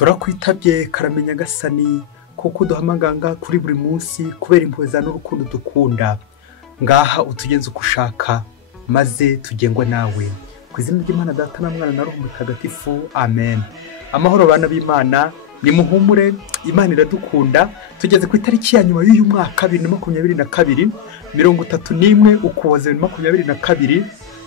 turakwitabye karamenya gasani kuko uduhamaganga kuri buri munsi kubera impuhwe n'urukundo dukunda. Ngaha utugenze uko ushaka maze tugengwa nawe. Ku izina ry'Imana Data na Mwana na Roho Mutagatifu, amen. Amahoro bana b'Imana, ni muhumure, Imana iradukunda. Tugeze ku itariki ya nyuma y'uyu mwaka 2022, 31 Ukuboza 2022.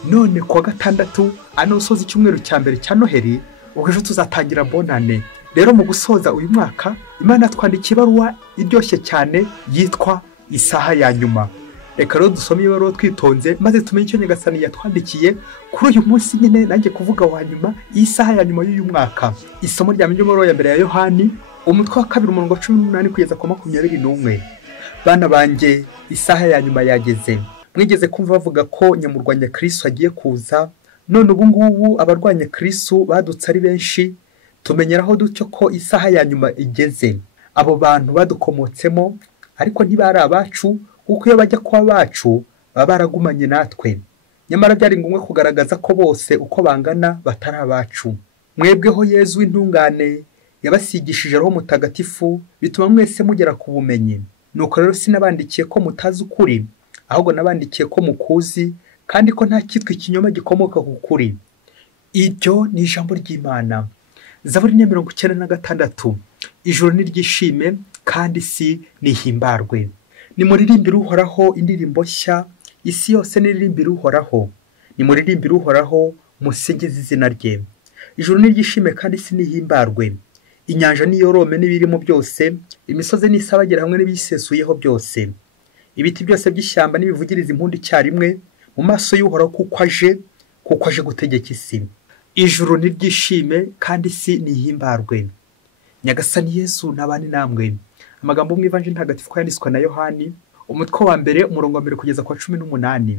None kuwa gatandatu ano usoza icyumweru cya mbere cya Noheli, ubwo ejo tuzatangira bonane. Rero mu gusoza uyu mwaka, Imana twandikiye ibaruwa iryoshye cyane yitwa isaha ya nyuma. Reka rero dusome ibaruwa twitonze maze tumenye icyo Nyagasani yatwandikiye kuri uyu munsi nyine nanjye kuvuga wa nyuma, isaha ya nyuma y'uyu mwaka. Isomo rya mbere ya mbere ya Yohani, umutwe wa 2:18 kugeza ku 21. Bana banjye, isaha ya nyuma yageze. Mwigeze kumva bavuga ko nyamurwanya Kristo agiye kuza, none ubu ngubu abarwanya Kristo badutse ari benshi. Tumenyeraho dutyo ko isaha ya nyuma igeze. Abo bantu badukomotsemo ariko ntibari abacu, kuko iyo bajya kwa bacu baba baragumanye natwe. Nyamara byari ngombwa kugaragaza ko bose uko bangana batari abacu. Mwebweho Yezu w'intungane yabasigishije Roho Mutagatifu, bituma mwese mugera ku bumenyi. Nuko rero sinabandikiye ko mutazi ukuri, ahubwo nabandikiye ko mukuzi, kandi ko nta kitwa ikinyoma gikomoka ku kuri. Iryo ni ijambo ry'Imana. Zaburi 96. Ijuru niryishime kandi isi nihimbarwe. Nimuririmbire Uhoraho indirimbo nshya, isi yose niririmbire Uhoraho. Nimuririmbire Uhoraho, musingize izina rye. Ijuru niryishime kandi isi nihimbarwe. Inyanja niyorome n'ibirimo byose, imisozi n'isabagera hamwe n'ibisesuyeho byose. Ibiti byose by'ishyamba n'ibivugiriza impundu icyarimwe mu maso y'Uhoraho, kuko aje gutegeka isi. Ijuru niryishime kandi isi nihimbarwe. Nyagasani Yesu nabane namwe. Amagambo mu Ivanjili ntagatifu yanditswe na Yohani, umutwe wa 1 umurongo wa 1 kugeza kwa 18.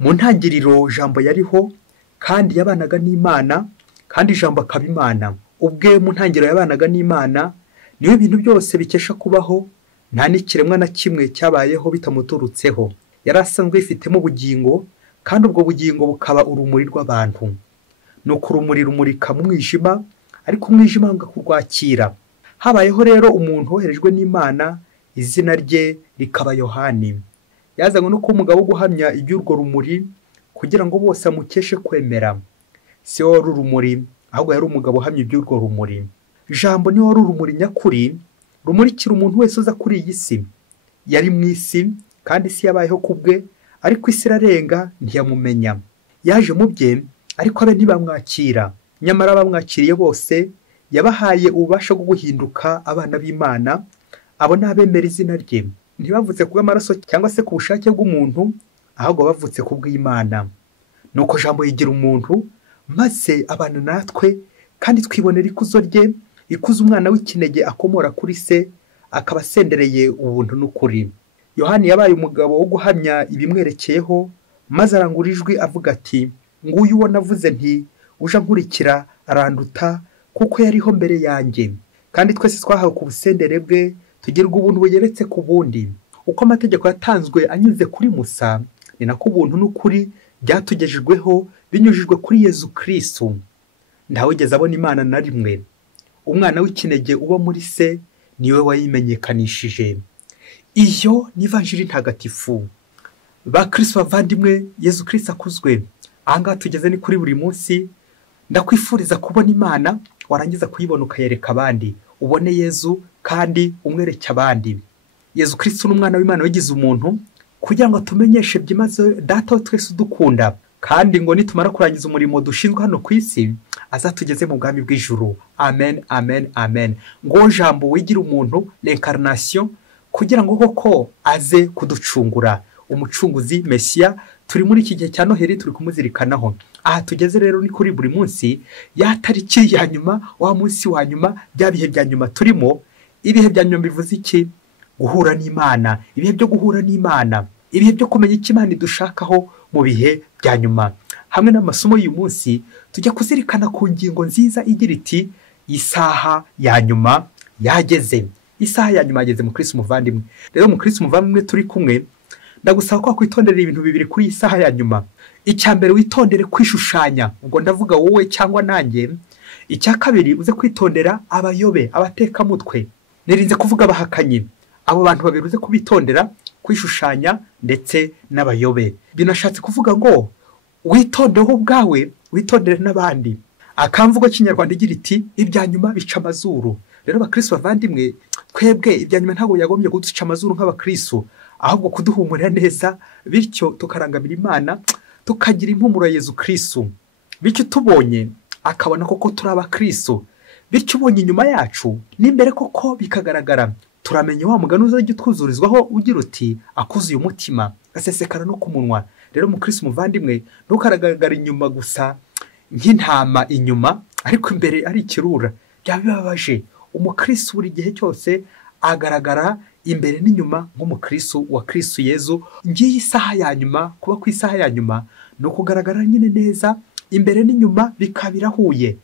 Mu ntangiriro jambo yariho, kandi yabanaga n'Imana, kandi ijambo akaba Imana. Ubwe mu ntangiriro yabanaga n'Imana, niwe ibintu byose bikesha kubaho, nta n'ikiremwa na kimwe cyabayeho bitamuturutseho. Yari asanzwe ifitemo ubugingo, kandi ubwo bugingo bukaba urumuri rw'abantu. Nuko urumuri rumurika mu mwijima, ariko umwijima wanga kurwakira. Habayeho rero umuntu woherejwe n'Imana, izina rye rikaba Yohani. Yazanywe no kuba umugabo wo guhamya iby'urwo rumuri, kugira ngo bose amukeshe kwemera. Si we wari urumuri, ahubwo yari umugabo uhamya iby'urwo rumuri. Jambo ni wari urumuri nyakuri, rumurikira umuntu wese uza kuri iyi si. Yari mu isi, kandi isi yabayeho kubwe, ariko isi irarenga ntiyamumenya. Yaje mu bye, ariko abe ntibamwakira. Nyamara bamwakiriye bose yabahaye ububasha bwo guhinduka abana b'Imana, abo n'abemera izina rye. Ntibavutse kubw'amaraso cyangwa se ku bushake bw'umuntu, ahubwo bavutse kubw'Imana. Nuko jambo yigira umuntu, maze abana natwe, kandi twibonera ikuzo rye, ikuzo umwana w'ikinege akomora kuri se, akaba asendereye ubuntu n'ukuri. Yohani yabaye umugabo wo guhamya ibimwerekeyeho, maze arangura ijwi avuga ati, nguyu uwo navuze nti uje nkurikira aranduta, kuko yariho mbere yanjye. Kandi twese twahawe ku busendere bwe, tugirwa ubuntu bugeretse ku bundi. Uko amategeko yatanzwe anyuze kuri Musa, ni nako ubuntu n'ukuri byatugejejweho binyujijwe kuri Yezu Kristo. Ntawigeze abona Imana na rimwe. Umwana w'ikinege uba muri se niwe wayimenyekanishije. Iyo ni Ivanjili ntagatifu. Ba Kristo bavandimwe, Yezu Kristo akuzwe. Ahangaha tugeze ni kuri buri munsi. Ndakwifuriza kubona Imana, warangiza kuyibona ukayereka abandi. Ubone Yezu kandi umwereke abandi. Yezu Kristo n'umwana w'Imana wagize umuntu, kugira ngo tumenyeshe byimaze Data wa twese udukunda, kandi ngo nitumara kurangiza umurimo dushinzwe hano ku isi, azatugeze mu bwami bw'ijuru. Amen, amen, amen. Ngo jambo wigira umuntu, l'incarnation, kugira ngo koko aze kuducungura. Umucunguzi Mesiya, turi muri iki gihe cya Noheli turi kumuzirikanaho. Aha tugeze rero ni kuri buri munsi, ya tariki ya nyuma, wa munsi wa nyuma, bya bihe bya nyuma turimo. Ibihe bya nyuma bivuze iki? Guhura n'Imana. Ibihe byo guhura n'Imana, ibihe byo kumenya icyo Imana idushakaho mu bihe bya nyuma. Hamwe n'amasomo y'uyu munsi tujya kuzirikana ku ngingo nziza igira iti, isaha ya nyuma yageze. Isaha ya nyuma yageze mu Kristo muvandimwe. Rero mu Kristo muvandimwe turi kumwe, ndagusaba ko kwitondera ibintu bibiri kuri isaha ya nyuma. Icyambere witondere kwishushanya. Ubwo ndavuga wowe cyangwa nanjye. icya kabiri uze kwitondera abayobe, abatekamutwe. Nirinze kuvuga abahakanyi. Abo bantu babiri uze kubitondera, kwishushanya ndetse n'abayobe. Binashatse kuvuga ngo witondeho ubwawe, witondere n'abandi. Akamvugo k'inyarwanda igira iti ibya nyuma bica amazuru. Rero abakristo bavandimwe, twebwe ibya nyuma ntabwo yagombye kuduca amazuru nk'abakristo, ahubwo kuduhumurira neza, bityo tukarangamira Imana, tukagira impumuro ya Yezu Kristo. Bityo tubonye akabona koko turi abakristo, bityo ubonye inyuma yacu n'imbere koko bikagaragara. Turamenye wa mugani uzajya utwuzurizwaho ugira uti akuzuye umutima gasesekara no ku munwa. Rero umukristo muvandimwe, ntukaragaragara inyuma gusa nk'intama inyuma, ariko imbere ari ikirura. Byaba bibabaje. Umukristo buri gihe cyose agaragara imbere n'inyuma nk'umukristo wa Kristo Yezu. Ngiye isaha ya nyuma, kuba ku isaha ya nyuma no kugaragara nyine neza imbere n'inyuma bikabirahuye.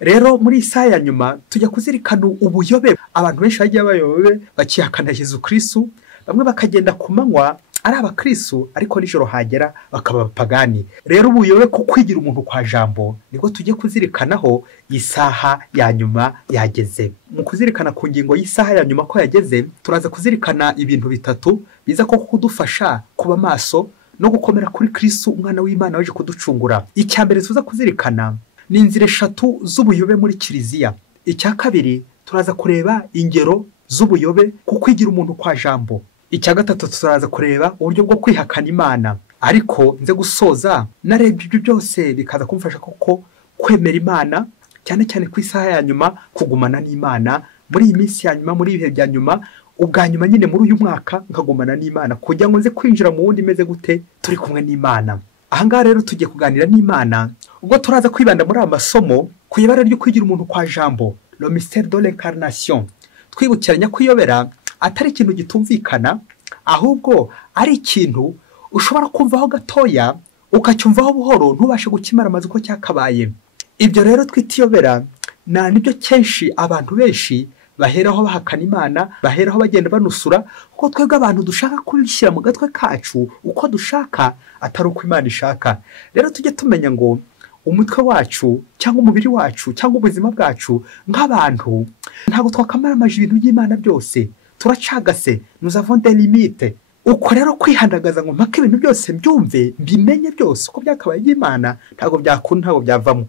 Rero muri isaha ya nyuma tujya kuzirikana ubuyobe. Abantu benshi bagiye bayobe bakihakana Yezu Kristo, bamwe bakagenda ku manywa ari abakristo ariko nijoro hagera bakaba abapagani. Rero ubuyobe ku kwigira umuntu kwa jambo niko tujye kuzirikanaho isaha ya nyuma yageze. Mu kuzirikana ku ngingo y'isaha ya nyuma ko yageze, turaza kuzirikana ibintu bitatu biza ko kudufasha kuba maso no gukomera kuri Kristo umwana w'Imana waje kuducungura. Icya mbere tuza kuzirikana ni inzira eshatu z'ubuyobe muri kiliziya. Icya kabiri turaza kureba ingero z'ubuyobe ku kwigira umuntu kwa jambo. Icya gatatu turaza kureba uburyo bwo kwihakana Imana. Ariko nze gusoza narebye ibyo byose bikaza kumfasha koko kwemera Imana, cyane cyane ku isaha ya nyuma, kugumana n'Imana muri iyi minsi ya nyuma, muri ibihe bya nyuma, ubwa nyuma nyine muri uyu mwaka nkagumana n'Imana kugira ngo nze kwinjira mu wundi meze gute turi kumwe n'Imana. Ahangaha rero tugiye kuganira n'Imana, ubwo turaza kwibanda muri aya masomo ku ibara ryo kwigira umuntu kwa jambo, le mystère de l'incarnation, twibukiranya kwiyobera atari ikintu gitumvikana, ahubwo ari ikintu ushobora kumvaho gatoya ukacyumvaho buhoro ntubashe gukimara amazi uko cyakabaye. Ibyo rero twitiyobera nibyo kenshi abantu benshi baheraho bahakana Imana, baheraho bagenda banusura, kuko twebwe abantu dushaka kubishyira mu gatwe kacu uko dushaka atari uko Imana ishaka. Rero tujye tumenya ngo umutwe wacu cyangwa umubiri wacu cyangwa ubuzima bwacu nk'abantu ntabwo twakamaramaje ibintu by'Imana byose, turacagase, nous avons des limites. Uko rero kwihandagaza ngo mpaka ibintu byose mbyumve mbimenye byose uko byakabaye y'Imana ntabwo byakunda, ntabwo byavamo.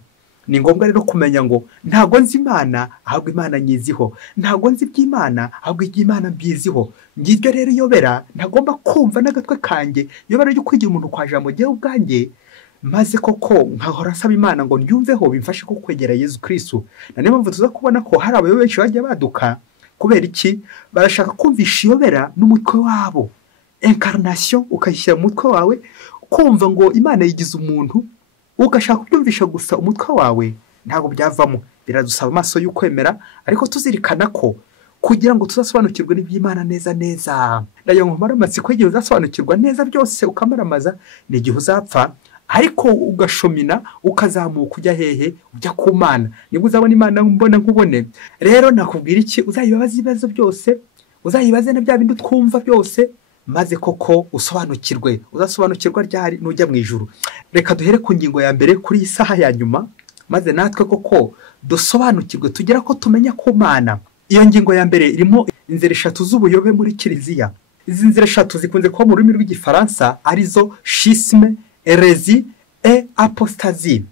Ni ngombwa rero kumenya ngo ntabwo nzi Imana ahubwo Imana nyiziho, ntabwo nzi iby'Imana ahubwo iby'Imana mbiziho. Ngibyo rero iyobera ntagomba kumva n'agatwe kanjye, iyobera ryo kwigira umuntu kwa jambo jyewe ubwanjye, maze koko nkahora nsaba Imana ngo nyumveho bimfashe ko kwegera Yezu Kristo. Na niyo mpamvu tuza kubona ko hari abayobe benshi bagiye baduka. Kubera iki? Barashaka kumvisha iyobera n'umutwe wabo, incarnation ukayishyira mu mutwe wawe, kumva ngo Imana yigize umuntu, ugashaka kubyumvisha gusa umutwe wawe, ntabwo byavamo. Biradusaba amaso y'ukwemera, ariko tuzirikana ko kugira ngo tuzasobanukirwe n'iby'Imana neza neza, ndayo nkomara amatsiko igihe uzasobanukirwa neza byose ukamaramaza, ni igihe uzapfa ariko ugashomina ukazamuka ujya hehe? Ujya ku Mana. Nibwo uzabona Imana mbona nkubone. Rero nakubwira iki? Uzayibabaza ibibazo byose, uzayibaze na bya bindi twumva byose, maze koko usobanukirwe. Uzasobanukirwa ryari nujya mu ijuru. Reka duhere ku ngingo ya mbere kuri isaha ya nyuma, maze natwe koko dusobanukirwe, tugera ko tumenya ku Mana. Iyo ngingo ya mbere irimo inzira eshatu z'ubuyobe muri kiliziya. Izi nzira eshatu zikunze kuba mu rurimi rw'Igifaransa arizo schisme, hérésie et apostasie.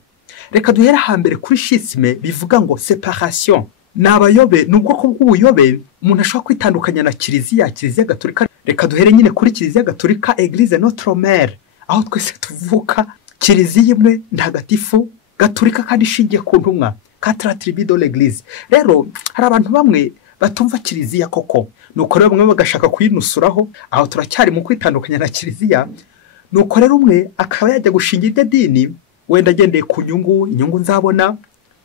Reka duhere hambere kuri schisme, bivuga ngo séparation. N'abayobe, n'ubwoko bw'ubuyobe umuntu ashobora kwitandukanya na kiliziya gatolika. Reka duhere nyine kuri kiliziya gatolika, Église Notre Mère, aho twese tuvuka, kiliziya imwe ntagatifu gatolika kandi ishingiye ku ntumwa, quatre attributs de l'Église. Rero hari abantu bamwe batumva kiliziya koko, nuko rero bamwe bagashaka kuyinusuraho. Aho turacyari mu kwitandukanya na kiliziya. Nuko rero umwe akaba yajya gushingira idini, wenda agendeye ku inyungu nzabona,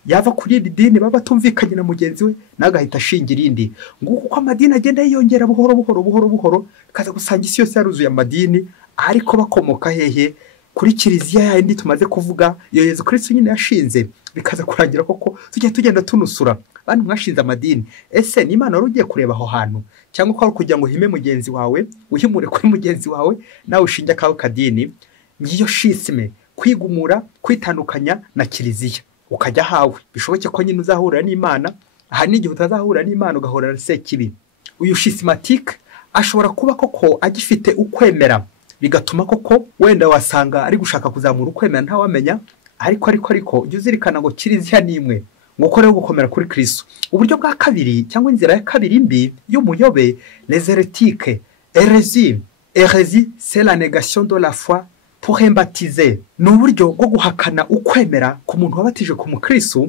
yava kuri iri dini baba batumvikanye na mugenzi we, nagahita ashingira irindi. Nguko uko amadini agenda yiyongera buhoro, kaza gusanga isi yose yaruzuye amadini, ariko bakomoka hehe? Kuri kiliziya yindi tumaze kuvuga, iyo Yezu Kristo nyine yashinze. Bikaza kurangira koko tugenda tunusura bantu mwashinze amadini. Ese ni Imana wari ugiye kureba aho hantu, cyangwa ko kugira ngo hime mugenzi wawe, uhimure kuri mugenzi wawe, nawe ushinge akaho kadini? Ngiyo schisme, kwigumura, kwitandukanya na kiliziya. ukajya hawe bishoboke ko nyine uzahura n'Imana, aha n'igihe utazahura n'Imana ugahura na sekibi. Uyu schismatique ashobora kuba koko agifite ukwemera, bigatuma koko wenda wasanga ari gushaka kuzamura ukwemera ntawamenya, ariko ujye uzirikana ngo kiriziya ni imwe, ngo ukoreho gukomera kuri Kristo. Uburyo bwa kabiri cyangwa inzira ya kabiri mbi y'umuyobe, les hérétiques. Hérésie c'est la négation de la foi pour un baptisé. Ni uburyo bwo guhakana ukwemera ku muntu wabatije ku mukristo,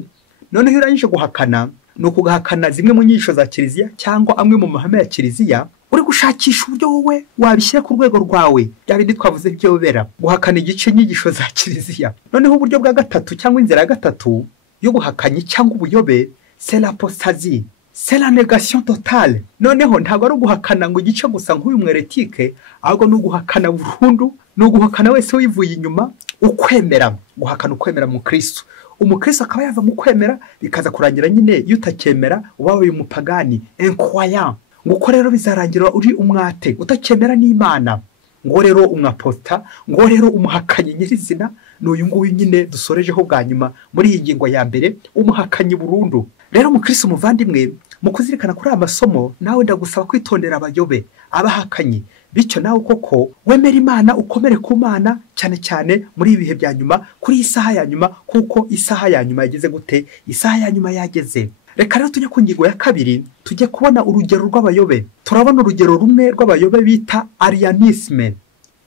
noneho urangije guhakana ni ukugahakana zimwe mu nyigisho za kiliziya cyangwa amwe mu mahame ya kiliziya, uri gushakisha uburyo wowe wabishyira ku rwego rwawe, bya bindi twavuze byobera, guhakana igice nyigisho za kiliziya. Noneho uburyo bwa gatatu cyangwa inzira ya gatatu yo guhakanya cyangwa ubuyobe, c'est l'apostasie, c'est la négation totale. Noneho ntabwo ari uguhakana ngo igice gusa nk'uyu mweretike, ahubwo ni uguhakana burundu, ni uguhakana wese wivuye inyuma ukwemera, guhakana ukwemera mu Kristo. Umukristo akaba yava mu kwemera bikaza kurangira nyine yutakemera ubaye umupagani, incroyant. Nguko rero bizarangira uri umwate utakemera n'Imana, ngo rero umwaposta, ngo rero umuhakanyi nyirizina. N'uyu nguyu nyine dusorejeho bwa nyuma muri iyi ngingo ya mbere, umuhakanyi burundu. Rero umukristo muvandimwe, mu kuzirikana kuri amasomo, nawe ndagusaba kwitondera abayobe, abahakanyi, bityo nawe koko wemera Imana, ukomere ku Mana, cyane cyane muri ibihe bya nyuma, kuri isaha ya nyuma, kuko isaha ya nyuma yageze gute? Isaha ya nyuma yageze. Reka rero tujye ku ngingo ya kabiri, tujye kubona urugero rw'abayobe. Turabona urugero rumwe rw'abayobe bita arianisme,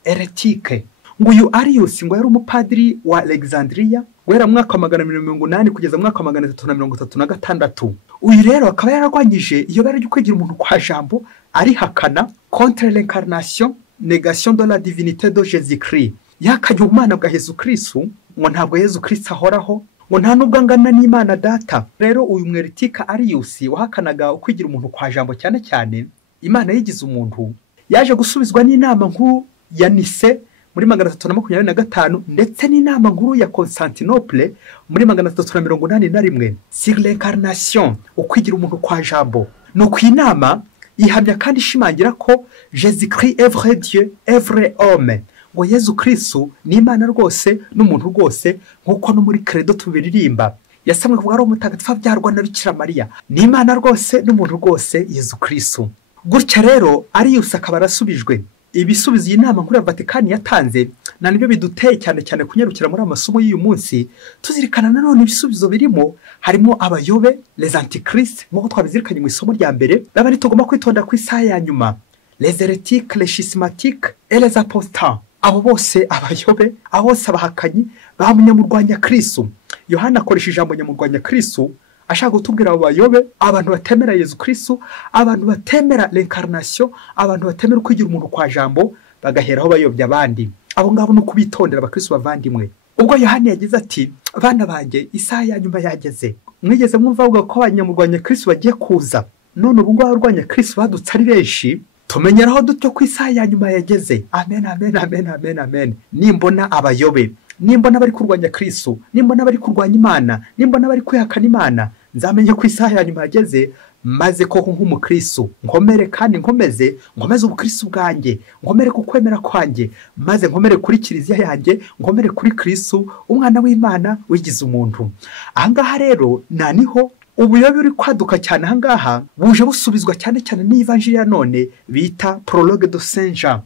hérétique. Ngo uyu Arius ngo yari umupadiri wa Alexandria, guhera mwaka 180 kugeza mwaka 336. Uyu rero akaba yararwanyije iyo bari ryo kwigira umuntu kwa jambo, ari hakana contre l'incarnation, négation de la divinité de Jésus-Christ. Yakajya ubumana bwa Yesu Kristo, ngo ntabwo Yesu Kristo ahoraho, ngo nta nubwo angana n'Imana data. Rero uyu mweretika Arius wahakanaga ukwigira umuntu kwa jambo cyane cyane Imana yigize umuntu, yaje gusubizwa n'inama nkuru ya Nice muri 325 ndetse n'inama nkuru ya Constantinople muri 381 sur l'incarnation, ukwigira umuntu kwa jambo. No kwinama ihamya kandi ishimangira ko Jésus-Christ est vrai Dieu, est vrai homme, ngo Yesu Kristo ni Imana rwose n'umuntu rwose, nkuko no muri credo tubiririmba yasamwe kuvuga ari umutagatifu abyarwa na Bikira Mariya, ni Imana rwose n'umuntu rwose Yesu Kristo. Gutya rero Arius akaba arasubijwe. Ibisubizo iyi nama nkuru ya Vatikani yatanze na nibyo biduteye cyane cyane kunyarukira muri amasomo y'uyu munsi, tuzirikana nanone ibisubizo birimo harimo abayobe, les antichrists, nk'uko twabizirikanye mu isomo rya mbere, n'abandi tugomba kwitonda ku isaha ya nyuma, les hérétiques, les schismatiques et les apostats. Abo bose abayobe, abo bose abahakanyi bamunyamurwanya Kristo. Yohana akoresha ijambo nyamurwanya Kristo ashaka gutubwira abo bayobe, abantu batemera Yesu Kristo, abantu batemera l'incarnation, abantu batemera kwigira umuntu kwa jambo, bagaheraho bayobya abandi. Abo ngabo no kubitondera abakristo bavandimwe. Ubwo Yohana yagize ati, bana banjye isaha ya nyuma yageze. Mwigeze mwumva avuga ko abanyamurwanya Kristo bagiye kuza, none ubu ngo abarwanya Kristo badutse ari benshi, tumenyeraho dutyo ku isaha ya nyuma yageze. Amen, amen, amen, amen, amen. Nimbona abayobe, nimbona bari kurwanya Kristo, nimbona bari kurwanya Imana, nimbona bari kwihakana Imana, nzamenye ku isaha ya nyuma yageze, maze koko nk'umukristo nkomere kandi nkomeze ubukristo bwanjye, nkomere ku kwemera kwanjye, maze nkomere kuri kiliziya yanjye, nkomere kuri Kristo umwana w'Imana wigize umuntu. Ahangaha rero naniho ubuyobe uri kwaduka cyane. Ahangaha buje busubizwa cyane cyane n'Evanjili ya none bita prologue de Saint Jean,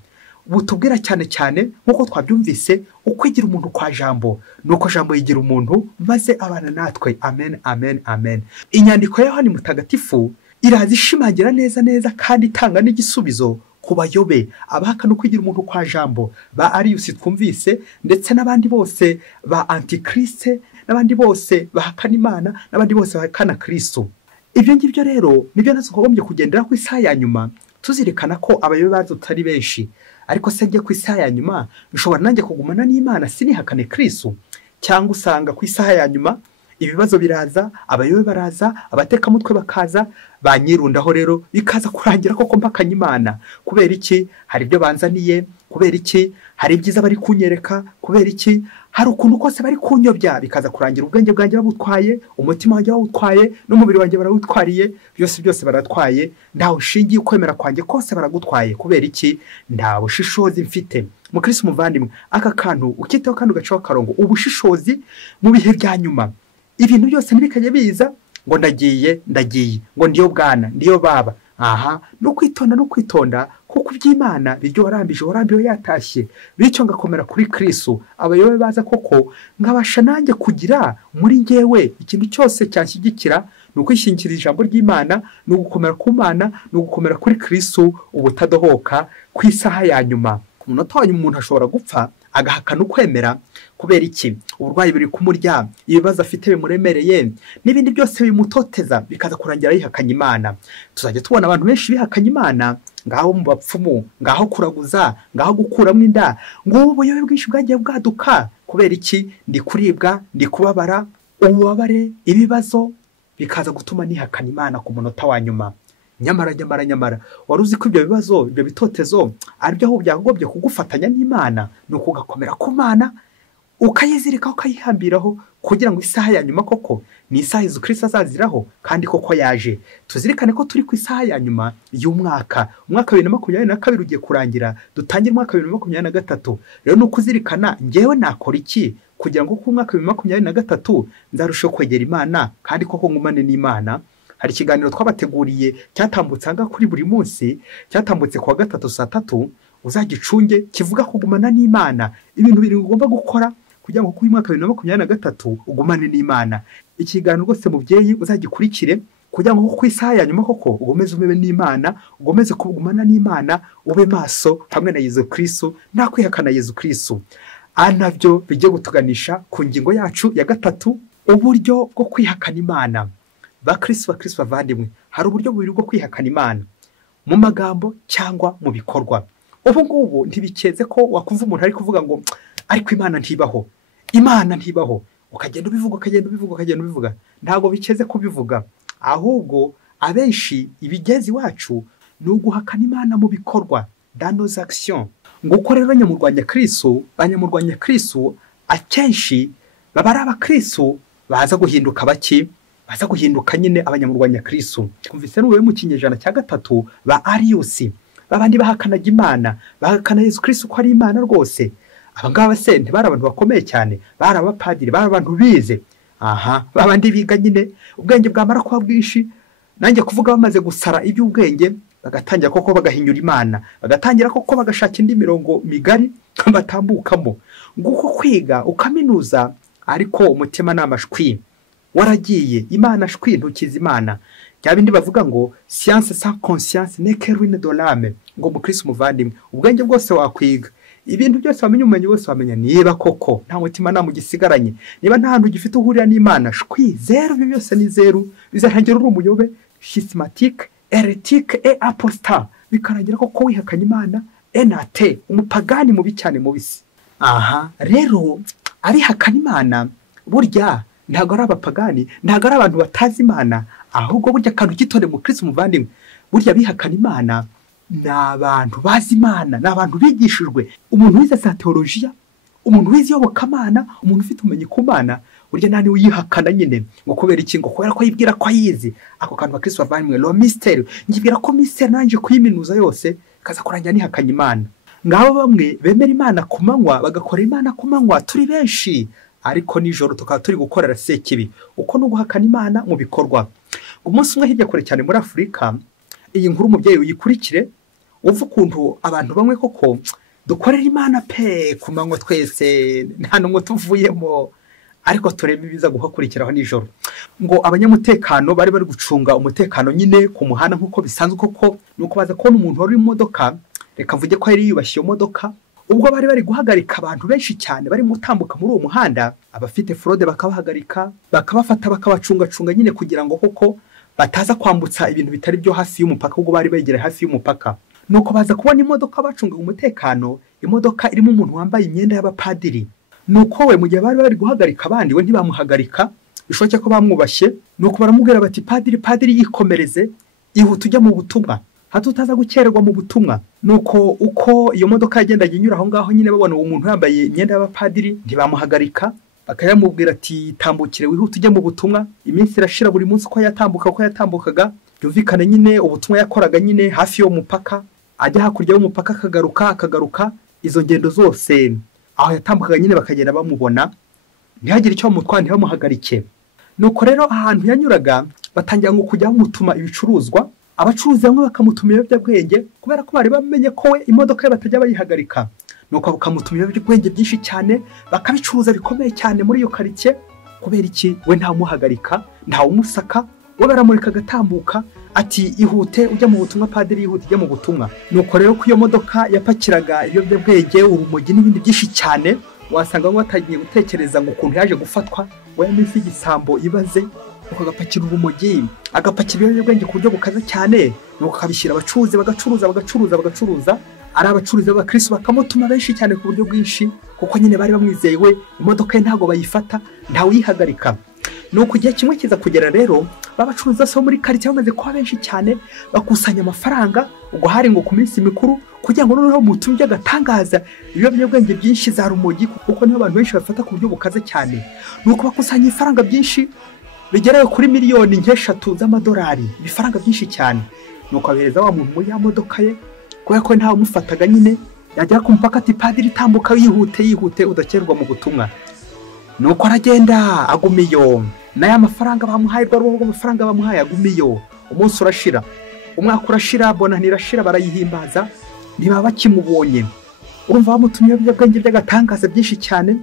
butubwira cyane cyane nk'uko twabyumvise ukwigira umuntu kwa jambo, nuko jambo yigira umuntu maze abana natwe. Amen, amen, amen. Inyandiko ya Yohana mutagatifu iraza ishimangira neza kandi itanga n'igisubizo ku bayobe, abahakana ukwigira umuntu kwa jambo ba Arius twumvise, ndetse n'abandi bose ba antichrist, n'abandi bose bahakana Imana, n'abandi bose bahakana Kristo. Ibyo ngibyo rero nibyo nazogombye kugendera ku isaha ya nyuma, tuzirikana ko abayobe bazutari benshi. Ariko se ngiye ku isaha ya nyuma nshobora nanjye kugumana n'Imana sinihakane Kristo? Cyangwa usanga ku isaha ya nyuma ibibazo biraza, abayobe baraza, abateka mutwe bakaza, banyirundaho rero bikaza kurangira koko mpakanye Imana. Kubera iki? Hari ibyo banzaniye, kubera iki? Hari ibyiza bari kunyereka, kubera iki? Hari ukuntu kose bari kunyobya, bikaza kurangira ubwenge bwanjye babutwaye, umutima wanjye bawutwaye, n'umubiri wanjye barawutwariye, byose baratwaye, ndaho shingiye ukwemera kwanjye kose baragutwaye. Kubera iki? Nta bushishozi mfite. Mukristo muvandimwe, aka kantu ukiteho kandi ugacaho karongo, ubushishozi mu bihe bya nyuma. ibintu byose ntibikajye biza ngo ndagiye ngo ndiyo bwana ndiyo baba. no kwitonda kuko iby'Imana biryo warambiwe yatashye, bityo ngakomera kuri Kristo. Abayobe baza koko nkabasha nanjye kugira muri ngewe ikintu cyose cyanshyigikira, ni ukwishyingikira ijambo ry'Imana, ni ugukomera ku Mana, ni ugukomera kuri Kristo ubutadohoka ku isaha ya nyuma. Ku munota wa nyuma umuntu ashobora gupfa agahakana ukwemera. Kubera iki? Uburwayi buri kumurya, ibibazo afite bimuremereye, n'ibindi byose bimutoteza, bikaza kurangira yihakanye Imana. Tuzajya tubona abantu benshi bihakanye Imana, ngaho mu bapfumu, ngaho kuraguza, ngaho gukuramo inda, ngo ubuyobe bwinshi bwagiye bwaduka. Kubera iki? Ndi kuribwa, ndi kubabara, ububabare, ibibazo bikaza gutuma nihakana Imana ku munota wa nyuma. Nyamara wari uzi ko ibyo bibazo, ibyo bitotezo ari byo ahubwo byagobye kugufatanya n'Imana, ni ukugakomera ku Mana, ukayizirikaho, ukayihambiraho, kugira ngo isaha ya nyuma koko ni isaha Yesu Kristo azaziraho, kandi koko yaje. Tuzirikane ko turi ku isaha ya nyuma y'umwaka 2022 ugiye kurangira, dutangira umwaka 2023. Rero ni ukuzirikana ngewe nakora iki kugira ngo ku mwaka 2023 nzarusheho kwegera Imana, kandi koko ngumane n'Imana. Hari ikiganiro twabateguriye cyatambutse anga kuri Buri Munsi, cyatambutse kuwa gatatu saa 3, uzagicunge, kivuga kugumana n'Imana, ibintu biri ugomba gukora kugira ngo ku mwaka 2023 ugumane n'Imana. Ikiganiro rwose mubyeyi uzagikurikire kugira ngo ku isaha ya nyuma koko ugomeze umebe n'Imana, ugomeze kugumana n'Imana, ube maso hamwe na Yesu Kristo, nta kwihakana Yesu Kristo. Anavyo bijye gutuganisha ku ngingo yacu ya 3, uburyo bwo kwihakana Imana. Bakristo bavandimwe, hari uburyo bubiri bwo kwihakana Imana, mu magambo cyangwa mu bikorwa. Ubu ngubu ntibikeze ko wakumva umuntu ari kuvuga ngo ariko Imana ntibaho, ukagenda ubivuga, ntabwo bikeze kubivuga. Ahubwo abenshi ibigezi wacu ni uguhakana Imana mu bikorwa, dans nos actions. Nguko rero abanyamurwanya Kristo akenshi baba ari abakristo baza guhinduka baki, baza guhinduka nyine abanyamurwanya Kristo. Twumvise n'uwe mu kinyejana cya 3 ba Arius, babandi bahakanaga Imana, bahakana Yesu Kristo ko ari Imana rwose. Abangaba se ntibari abantu bakomeye cyane, bari abapadiri, bari abantu bize. Babandi biga nyine ubwenge bwamara kuba bwinshi, nanjye kuvuga bamaze gusara iby'ubwenge, bagatangira koko bagahinyura Imana, bagatangira koko bagashaka indi mirongo migari batambukamo. Nguko kwiga ukaminuza, ariko umutima namashwi waragiye Imana shwi, ntukiza Imana. Cyabindi bavuga ngo science sans conscience n'est que ruine de l'âme. Ngo mu Kristo muvandimwe, ubwenge bwose wakwiga, ibintu byose wamenya, umenye wose wamenya, niba koko nta mutima nta mugisigaranye, niba nta hantu gifite uhurira n'Imana, shwi zero, ibyo byose ni zero, bizarangira uri umuyobe schismatique, hérétique et apostat, bikarangira koko wihakanye Imana, enate, umupagani mubi cyane mubisi. Rero abihakana Imana burya ntago ari abapagani, ntago ari abantu batazi Imana, ahubwo burya kantu kitone mu Kristo muvandimwe. Burya bihakana Imana n'abantu bazi Imana, n'abantu bigishijwe. Umuntu wize za teologiya, umuntu wize yobokamana, umuntu ufite umenye ku Mana, burya nani uyihakana nyine. Ngo kubera iki? Ngo kubera ko yibwira ko ayizi. Ako kantu ba Kristo bavanywe lo mystère, ngibwira ko mystère nanje kuyiminuza yose kaza kurangira nihakanye Imana. Ngabo bamwe bemera Imana ku manywa, bagakora Imana ku manywa, turi benshi, ariko nijoro tukaba turi gukorera sekibi. Uko no guhakana Imana mu bikorwa. Umunsi umwe hirya kure cyane muri Afrika, iyi nkuru umubyeyi uyikurikire, uva ukuntu abantu bamwe koko dukorera Imana pe ku manywa twese, nta numwe tuvuyemo, ariko turebe biza guhakurikiraho nijoro. Ngo abanyamutekano bari gucunga umutekano nyine ku muhanda nkuko bisanzwe koko, nuko baza kubona umuntu wari mu modoka, reka mvuge ko yari yubashye iyo modoka. Ubwo bari guhagarika abantu benshi cyane bari mutambuka muri uwo muhanda, abafite fraude bakabahagarika, bakabafata, bakabacunga nyine kugira ngo koko bataza kwambutsa ibintu bitari byo hafi y'umupaka. Ubwo bari begera hafi y'umupaka, nuko baza kubona imodoka bacunga umutekano, imodoka irimo umuntu wambaye imyenda y'abapadiri. Nuko we mu gihe bari guhagarika abandi, we ntibamuhagarika, bishoboke ko bamwubashye. Nuko baramubwira bati padiri yikomereze, ihuta ujya mu butumwa, hato utaza gukererwa mu butumwa. Nuko uko iyo modoka yagendaga inyura aho ngaho nyine babona uwo muntu yambaye imyenda y'abapadiri, ntibamuhagarika, bakayamubwira ati tambukire wihuta ujya mu butumwa. Iminsi irashira, buri munsi uko yatambukaga, byumvikana nyine ubutumwa yakoraga nyine hafi yo mupaka, ajya hakurya y'umupaka akagaruka. Izo ngendo zose aho yatambukaga nyine bakagenda bamubona, ntihagire icyo bamutwara, ntibamuhagarike. nuko rero ahantu yanyuraga batangira ngo kujya bamutuma ibicuruzwa, abacuruzi bamwe bakamutuma ibiyobyabwenge kubera ko bari bamenye ko we imodoka ye batajya bayihagarika, nuko bakamutuma ibiyobyabwenge byinshi cyane bakabicuruza bikomeye cyane muri iyo karitsiye. Kubera iki? We ntawumuhagarika, ntawumusaka, we baramurika agatambuka ati ihute ujya mu butumwa, padiri ihute ujya mu butumwa. Nuko rero ko iyo modoka yapakiraga ibiyobyabwenge, urumogi n'ibindi byinshi cyane, wasanga ngo batagiye gutekereza ngo ukuntu yaje gufatwa, we yameze igisambo ibaze, nuko agapakira urumogi, agapakira ibiyobyabwenge ku buryo bukaze cyane, nuko akabishyira abacuruzi bagacuruza, ari abacuruzi b'abakristo bakamutuma benshi cyane ku buryo bwinshi, kuko nyine bari bamwizeye we, imodoka ye ntago bayifata, ntawuyihagarika. Nuko igihe kimwe kiza kugera rero babacuruzi bose bo muri karitsiye bamaze kuba benshi cyane, bakusanya amafaranga, ubwo hari ngo ku minsi mikuru, kugira ngo noneho mutumye agatangaza ibiyobyabwenge byinshi za rumogi, kuko niho abantu benshi bafata ku buryo bukaze cyane. Nuko bakusanya ifaranga byinshi bigerayo kuri miliyoni nk'eshatu z'amadolari, ibifaranga byinshi cyane. Nuko abereza wa muntu muri ya modoka ye, kubera ko ntawe umufataga nyine, yagera ku mupaka ati padiri tambuka yihute udakerwa mu butumwa. Nuko aragenda agumiyo, n'aya mafaranga bamuhaye, rwo amafaranga bamuhaye agumiyo. Umunsi urashira, umwaka urashira, bonani irashira, barayihimbaza, ntibaba bakimubonye. Urumva bamutumye ibiyobyabwenge by'agatangaza byinshi cyane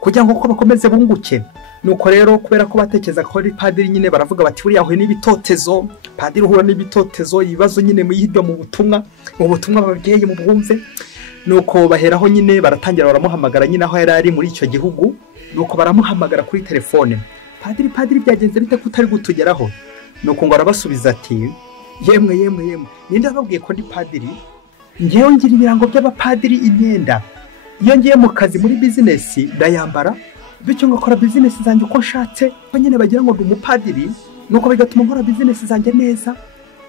kugira ngo bakomeze bunguke. Nuko rero kubera ko batekereza ko ari padiri nyine, baravuga bati buriya ahuye n'ibitotezo, padiri uhura n'ibitotezo, ibibazo nyine muyihirwa mu butumwa bababwiye mu bwumve. Nuko baheraho nyine baratangira baramuhamagara nyine aho yari ari muri icyo gihugu. Nuko baramuhamagara kuri telefone, padiri byagenze bite ko utari gutugeraho? Nuko ngo arabasubiza ati yemwe ninde wababwiye ko ndi padiri? Ngewe ngira ibirango by'abapadiri, imyenda, iyo ngiye mu kazi muri bizinesi ndayambara, bityo ngakora bizinesi zanjye uko nshatse, ko nyine bagira ngo ndi umupadiri. Nuko bigatuma nkora bizinesi zanjye neza,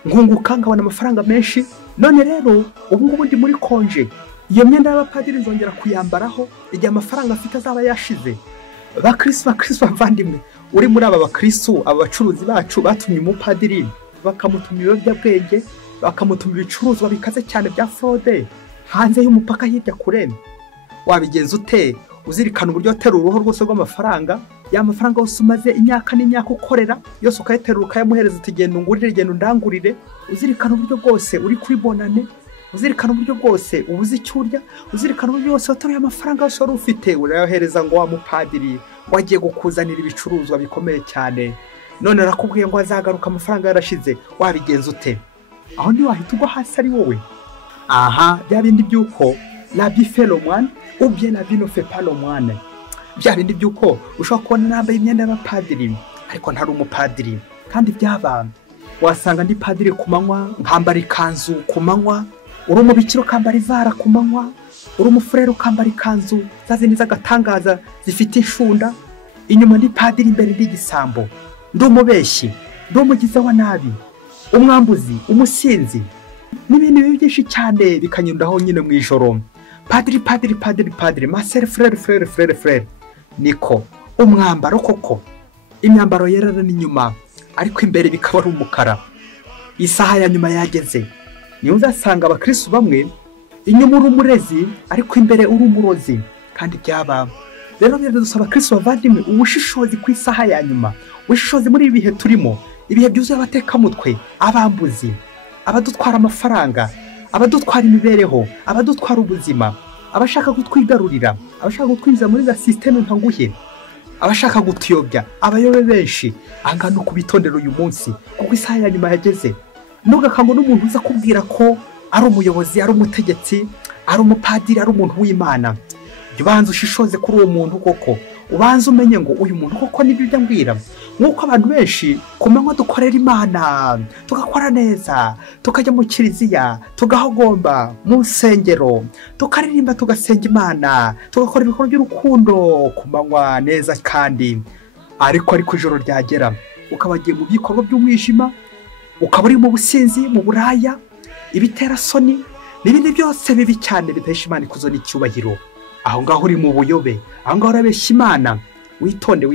nkunguka nkabona amafaranga menshi. None rero ubu ngubu ndi muri konje, iyo myenda y'abapadiri nzongera kuyambaraho igihe amafaranga afite azaba yashize. Bakristo bavandimwe, uri muri aba bakristo, aba bacuruzi bacu batumye umupadiri, bakamutuma ibiyobyabwenge, bakamutuma ibicuruzwa bikaze cyane bya fraude hanze y'umupaka hirya kure. Wabigenza ute? Uzirikana uburyo watera uruho rwose rw'amafaranga, ya mafaranga yose umaze imyaka n'imyaka ukorera yose ukayaterura ukayamuhereza uti genda ungurire, genda undangurire. Uzirikana uburyo bwose uri kuri bonane, uzirikana uburyo bwose ubuze icyo urya, uzirikana uburyo bwose watoruye amafaranga yose wari ufite urayohereza ngo wa mupadiri wagiye gukuzanira ibicuruzwa bikomeye cyane, none arakubwiye ngo azagaruka amafaranga yarashize. Wabigenza ute? Aho ntiwahita ugwa hasi ari wowe. Aha bya bindi by'uko la vie fait le moine ou bien la vie ne fait pas le moine. Bya bindi by'uko ushobora kubona nambaye imyenda y'abapadiri ariko ntari umupadiri. Kandi by'abantu wasanga ndi padiri ku manywa, nkambara ikanzu ku manywa, uri umubikira ukambara ivara ku manywa, uri umufurere ukambara ikanzu za zindi z'agatangaza zifite inshunda, inyuma ndi padiri, imbere ndi igisambo, ndi umubeshyi, ndi umugizi wa nabi, umwambuzi, umusinzi n'ibindi bibi byinshi cyane bikanyuraho nyine mu ijoro. Padiri, masere frere. Niko umwambaro koko, imyambaro yerana n'inyuma, ariko imbere bikaba ari umukara. Isaha ya nyuma yageze, niyo uzasanga abakristo bamwe inyuma uri umurezi ariko imbere uri umurozi. Kandi byaba rero biradusaba abakristo bavandimwe ubushishozi ku isaha ya nyuma, ubushishozi muri ibi bihe turimo, ibihe byuzuye abatekamutwe, abambuzi, abadutwara amafaranga, abadutwara imibereho, abadutwara ubuzima, abashaka kutwigarurira, abashaka kutwinjiza muri za systeme ntanguhe, abashaka gutuyobya, abayobe benshi. Angana kubitondera uyu munsi kuko isaha ya nyuma yageze. Ntugakango n'umuntu uza kubwira ko ari umuyobozi, ari umutegetsi, ari umupadiri, ari umuntu w'Imana. Ubanza ushishoze kuri uwo muntu koko, ubanza umenye ngo uyu muntu koko nibyo byambwira. Nk'uko abantu benshi kumanywa dukorera Imana, tugakora neza, tukajya mu kiliziya, tugahogomba mu nsengero, tukaririmba, tugasenga Imana, tugakora ibikorwa by'urukundo kumanywa neza, kandi ariko ijoro ryagera ukabagiye mu bikorwa by'umwijima, ukaba uri mu businzi, mu buraya, ibitera soni n'ibindi byose bibi cyane bitesha Imana ikuzo n'icyubahiro. Aho ngaho uri mu buyobe, aho ngaho urabeshya Imana. Witonde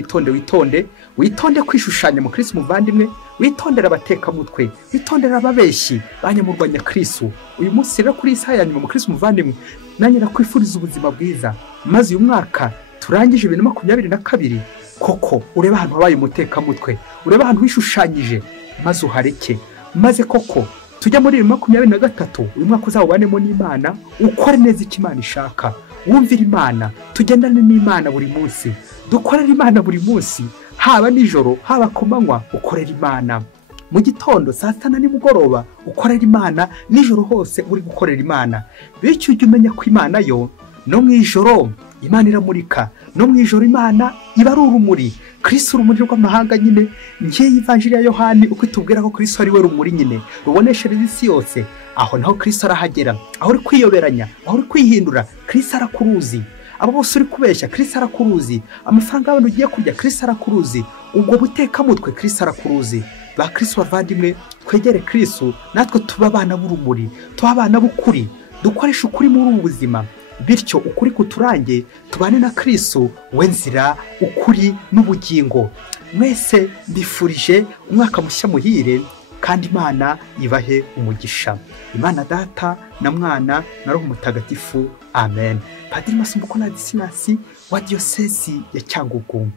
kwishushanya mu Kristo muvandimwe, witondera abatekamutwe, witondera ababeshyi banyamurwanya Kristo. Uyu munsi rero kuri isaha ya nyuma mu Kristo muvandimwe, nanjye nakwifuriza ubuzima bwiza, maze uyu mwaka turangije 2022 koko ureba ahantu habaye umutekamutwe, ureba ahantu wishushanyije, maze uhareke, maze koko tujya muri 2023 uyu mwaka uzawubanemo n'Imana, ukore neza icyo Imana ishaka, wumvira Imana, tugendane n'Imana buri munsi, dukorera Imana buri munsi, haba nijoro haba ku manywa ukorera Imana, mu gitondo saa sita na nimugoroba ukorera Imana, nijoro hose uri gukorera Imana. Bityo ujye umenya ko Imana yo no mu ijoro Imana iramurika, no mu ijoro Imana iba ari urumuri. Kristo urumuri rw'amahanga nyine, ngiye ivanjiri ya Yohani uko itubwira ko Kristo ari we rumuri nyine ruboneshereza isi yose. Aho naho Kristo arahagera, aho uri kwiyoberanya, aho uri kwihindura, Kristo arakuruzi. Abo bose uri kubeshya, Kristo arakuruzi. Amafaranga y'abantu ugiye kurya, Kristo arakuruzi. Ubwo butekamutwe, Kristo arakuruzi. Ba Kristo bavandimwe, twegere Kristo, natwe tuba abana b'urumuri, tuba abana b'ukuri, dukoresha ukuri muri ubu buzima. Bityo ukuri kuturange, tubane na Kristo, we nzira, ukuri n'ubugingo. Mwese mbifurije umwaka mushya muhire, kandi Imana ibahe umugisha. Imana Data na Mwana na Roho Mutagatifu. Amen. Padiri Masumbuko na Disinasi wa Diyosezi ya Cyangugu.